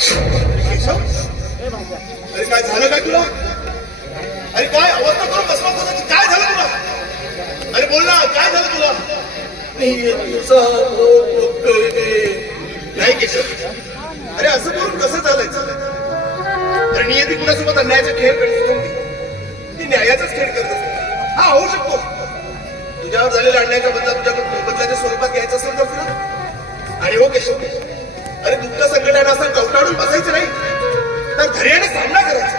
अरे काय झालं काय तुला? अरे काय? अवस्था करून बसवा तुझी काय झालं तुला? अरे बोल ना काय झालं तुला? नाही केशव. अरे असं करून कसं झालंय तर नियती कुणासोबत अन्यायाचा खेळ करत असते ती न्यायाचाच खेळ करत असते हा होऊ शकतो. तुझ्यावर झालेल्या अन्यायाच्या बदला तुझ्याकडून मोबदल्याच्या स्वरूपात घ्यायचं असेल तर तुला? आणि हो केशव. अरे कवटाळून बसायचं नाही. तर धैर्याने सामना करायचा.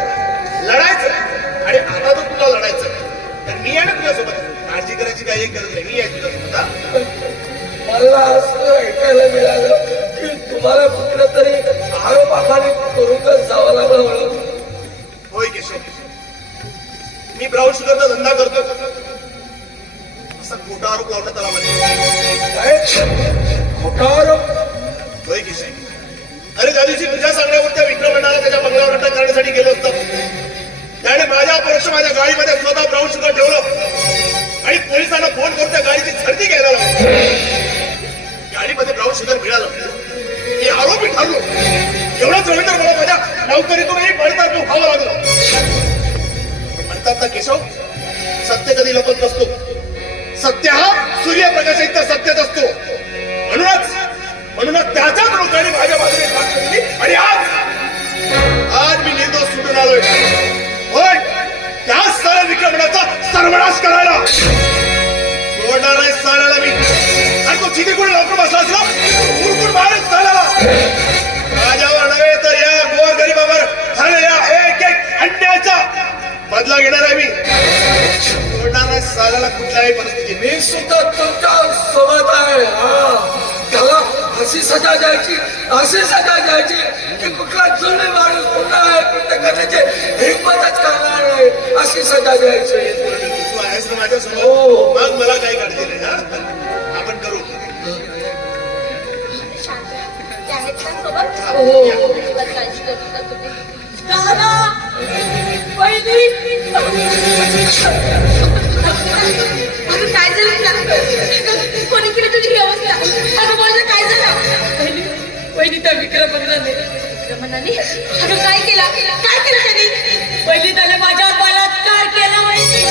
लढायचं आणि आता तर तुला लढायचं तर मी आहे ना तुझ्यासोबत काळजी करायची काही गरज नाही. मी आहे तुझ्यासोबत? मला असं ऐकायला मिळालं की तुम्हाला कुठलं तरी आरोपाखाली करूनच जावं लागलं होय केशव. मी ब्राऊन शुगरचा गाडीमध्ये मिळालं. मी आरोपी ठरलो. एवढाच नव्हे तर मला माझ्या नोकरीतूनही पडतात तो व्हावं लागलं. म्हणतात ना केशव सत्य कधी लपत नसतो. सत्य हा सूर्यप्रकाश इतका सत्यच असतो. म्हणूनच म्हणूनच त्याच्याच लोकांनी माझ्या बाजूने आणि आज आज मी आणि तो जिथे कोणी लवकर बसला असला? उरकून मारेल साऱ्याला माझ्यावर नव्हे तर या गोर गरीबावर झालेल्या एक एक अन्यायाचा बदला घेणार आहे मी. सोडणार नाही साऱ्याला कुठल्याही परिस्थितीत. मी सुद्धा तुमच्यासोबत आहे. हा. त्याला अशी सजा द्यायची अशी सजा द्यायची की कुठला जुने माणूस पुन्हा आहे प्रत्येकाचे हिंमतच करणार नाही. अशी सजा द्यायची. तू आहेस ना माझ्यासमोर. हो. विक्रमनाने विक्रमनाने अगं काय केला? काय केलं त्यांनी? वहिनी त्याने माझ्या बलात्कार केला वहिनी.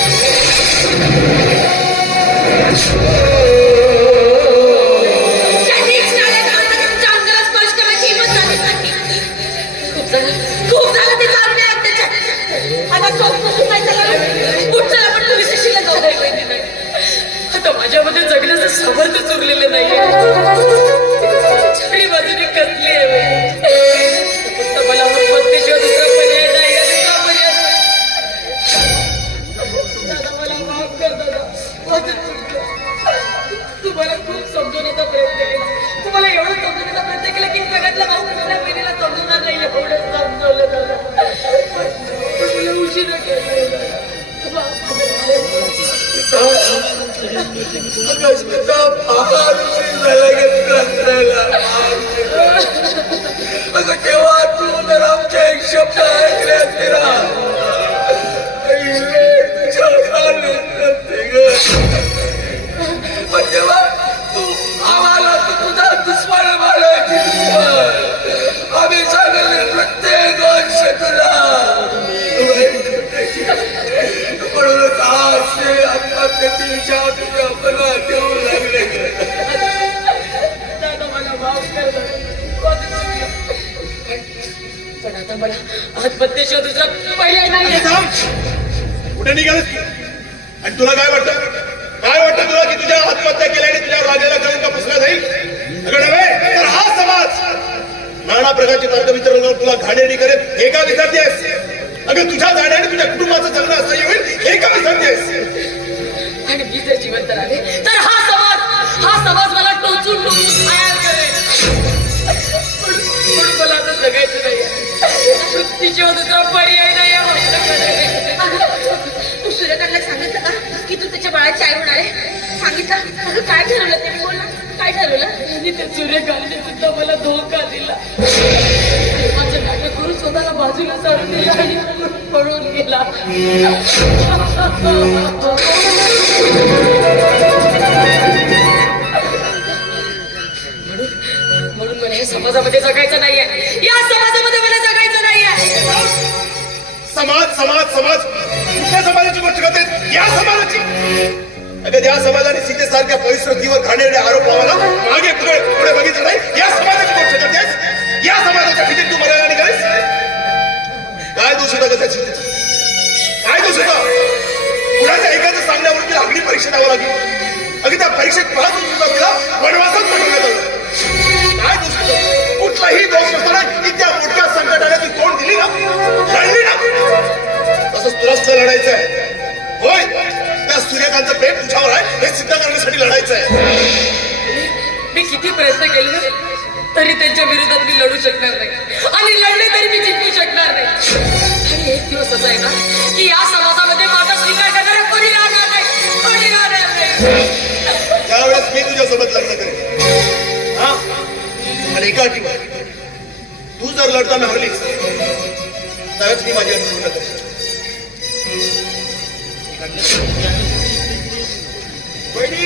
आता माझ्यामध्ये जगण्याचं समर्थ चुरलेलं नाहीये. सगळी बाजूने कसली आहे अगस्त्यचा महाऋषी झाल्यागत रंगरायला अगं तेव्हा तू जर आमचे एक शब्द ऐकले असते ना पहिले तुझ्या कानात नसते गं. पण तेव्हा तू आम्हाला तू तुझा दुश्मन मानायची दुश्मन आम्ही सांगले प्रत्येक वर्ष तुला वाईट करायची. म्हणूनच आज ते आत्महत्येची इच्छा आत्महत्येशिवाय दुसरा पर्याय नाही कुठे निघालस आणि तुला काय वाटतं? काय वाटतं तुला की तुझ्या आत्महत्या केल्याने तुझ्या राजाला कळंक पुसला जाईल? तर हा समाज. नाना प्रकारची मार्ग वितरण तुला घाणेरी करेल हे का विसरतेस? अगं तुझ्या जाण्याने तुझ्या कुटुंबाचं जगणं असं होईल हे का विसरतेस? आणि मी जर जिवंत राहिले तर हा समाज हा समाज मृत्यूशिवाय दुसरा पर्याय नाही आहे माझ्याकडे. तू सूर्यकांतला सांगितलं का? की तू त्याच्या बाळाची आई होणार आहे? सांगितलं? अगं काय ठरवलं ते बोल ना काय ठरवलं? आणि त्या सूर्यकांतने सुद्धा मला धोका दिला. माझं नाटक करून स्वतःला बाजूला सारून दिला आणि पळून गेला. समाजामध्ये जगायचं नाहीये. या समाज समाज समाज कुठल्या समाजाची गोष्ट करते? या समाजाची. अगं या समाजाने सीतेसारख्या पवित्रतीवर घाणेरडे आरोप लावायला मागे पुढे पुढे बघितलं नाही? या समाजाची गोष्ट करतेस? या समाजाच्या भीतीत तू मरायला निघालीस? काय दोष होता ग सीतेचा? काय दोष होता कुणाच्या एकाचं सांगण्यावर तिला अगदी परीक्षा द्यावं लागली? अगदी त्या परीक्षेत पास होऊन सुद्धा तिला वनवासात पाठवण्यात आलं काय दोष होता कुठलाही दोष नसताना इतक्या मोठ्या संकटाला ती तोंड दिली ना सुद्धा लढायचं आहे होय त्या सूर्यकांतचं प्रेम तुझ्यावर आहे हे सिद्ध करण्यासाठी लढायचं आहे मी किती प्रयत्न केले ना, तरी त्यांच्या विरोधात मी लढू शकणार नाही. आणि लढले तरी मी जिंकू शकणार नाही. आणि एक दिवस असा आहे ना की या समाजामध्ये माझा स्वीकार करणारा कोणी राहणार नाही. कोणी राहणार नाही. त्यावेळेस मी तुझ्यासोबत लग्न करेन. हा? आणि एका अटीवर तू जर लढताना हरलीस तरच मी माझी अट पूर्ण करेन. Ready?